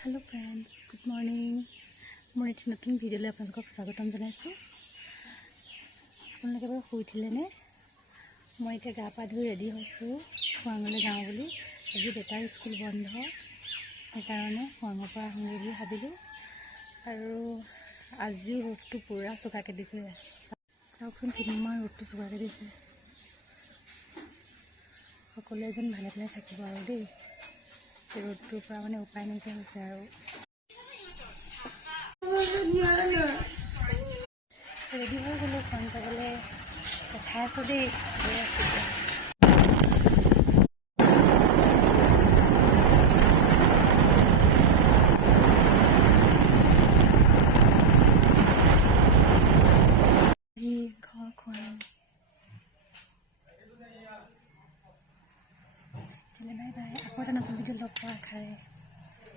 Hello friends, good morning. मोर एक नतुन भिडिओ आपलोक स्वागतम जानाइछो। आपलोके बार शुई उठिलेने? मैं इतना गा पा धुई रेडी होइछो खुवांगले जाऊँ बुली। आज बेटार स्कूल बंध हेकाৰণে खुवांगर পৰা आहुंगे बुली भाबिलो। আৰু আজিও ৰ'দটো পুৰা চোকাকে দিছে। চাওকচোন কিমান ৰ'দটো চোকাকে দিছে। সকলোৱে যেন ভালে ভালে থাকিব আৰু দেই। ৰ'দটোৰ পৰা মানে উপায় নাইকিয়া হৈছে আৰু ৰেডি হৈ গ'লো ফোন যাবলৈ দেখাই আছোঁ দেই। গৈ আছোঁ ঘৰ খুৱাম বাই বাই। আকৌ এটা নতুন ভিডিঅ' লগ পোৱা আশাৰে।